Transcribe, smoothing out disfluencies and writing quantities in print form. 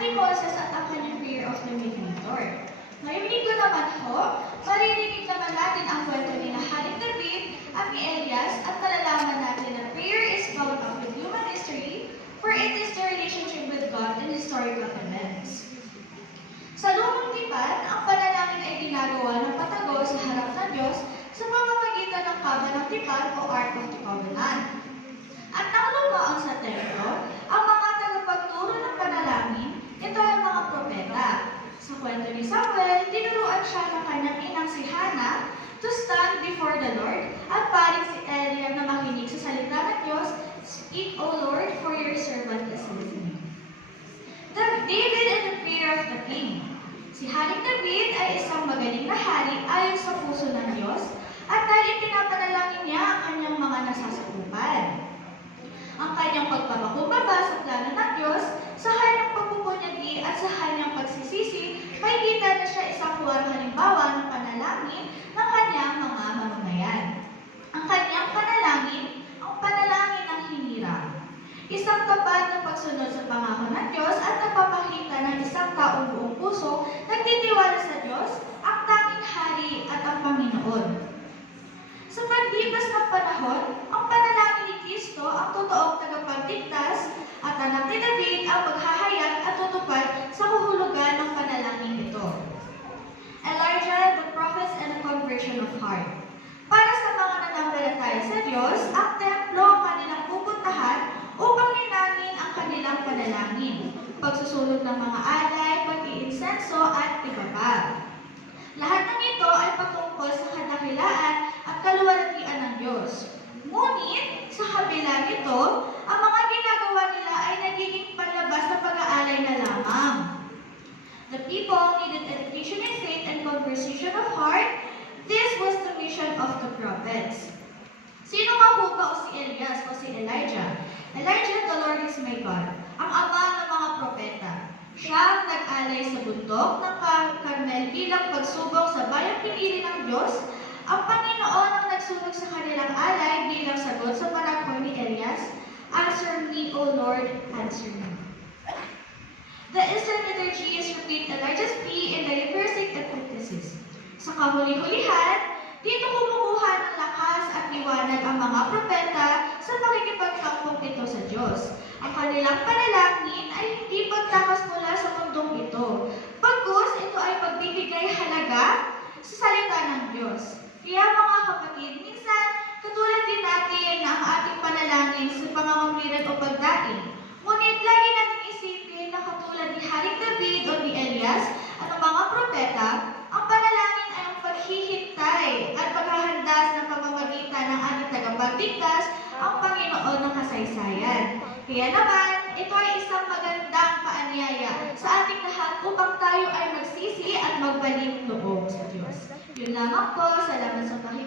ni Moses at ang kanyang prayer of the mediator. Ngayong linggo naman ho, maririnig naman natin ang kwento ni Haring David at ni Elias at malalaman natin na prayer is bound up with human history, for it is the relationship with God and historical events. Sa lumang tipan, ang panalangin ay ginagawa ng patago sa harap ng Diyos sa pamamagitan ng kaba ng tipan o Ark of the Covenant. At nang lumaon sa templo, ang mga tagapagturo ng panalangin, ito ay mga propeta. Sa kwento ni Samuel, tinuruan siya ng kanyang inang si Hannah to stand before the Lord at paring si Eli na makinig sa salita ng Diyos. Speak, O Lord, for your servant is listening. David and the prayer of the king. Si Haring David ay isang magaling na hari ayon sa puso ng Diyos at dahil pinapanalangin niya ang kanyang mga nasasakupan. Ang kanyang pagpapakumbaba sa plano ng Diyos, sa kanyang pagpupunyagi at sa kanyang pagsisisi, may kita na siya isang huwarang halimbawa ng panalangin ng kanyang mga mamamayan. Ang kanyang panalangin, ang panalangin ng hinirang. Isang tapat na pagsunod sa pangako ng Diyos at nagpapakita ng isang taong buong puso, nagtitiwala sa Diyos, ang tanging hari at ang Panginoon. Sa paglipas ng panahon, ang panalangin ni Kristo ang totoong tagapagligtas at anak ni David ang maghahayag at tutupad sa kahulugan ng panalangin ito. Elijah, the prophets and the conversion of heart. Para sa mga nananampalataya sa Diyos, ang templo ang kanilang pupuntahan upang linangin ang kanilang panalangin, pagsusulot ng mga alay, pag-iinsenso at iba pa. Lahat ng ito ay patungkol sa kadakilaan at kaluwalhatian ng Diyos. Ngunit, sa kabila nito, ang mga ginagawa nila ay nagiging panlabas na pag-aalay na lamang. The people needed education in faith and conversation of heart. This was the mission of the prophets. Sino nga ho ba o si Elias o si Elijah? Elijah, the Lord is my God, ang ama ng mga propeta. Siya ang nag-alay sa bundok ng Carmel bilang pagsubok sa bayang pinili ng Diyos. Ang Panginoon ang nagsunog sa kanilang alay bilang sagot sa panahon ni Elias. Answer me, O Lord, answer me. The Eastern liturgies repeat Elijah's plea in the Eucharistic antithesis. Sa kahuli-hulihan, dito kumukuha ng lakas at liwanag ang mga propeta sa pakikipagtakbong ito sa Diyos. Ang kanilang panalangin ay hindi pagtakas mula sa mundong ito. Bagkus, ito ay pagbibigay halaga sa salita ng Diyos. Kaya mga kapatid, minsan katulad din natin na ang ating panalangin sa pangangamiran o pagdaing. Ngunit lagi natin isipin na katulad ni Haring David o ni Elias at ang mga propeta, ang panalangin ay ang paghihintay at paghahandas ng pamamagitan ng ating tagapagligtas, ang Panginoon ng kasaysayan. Kaya naman, ito ay isang magandang paanyaya sa ating lahat upang tayo ay magsisi at magbalik loob sa Diyos. Yun lamang po, salamat sa pakikinig.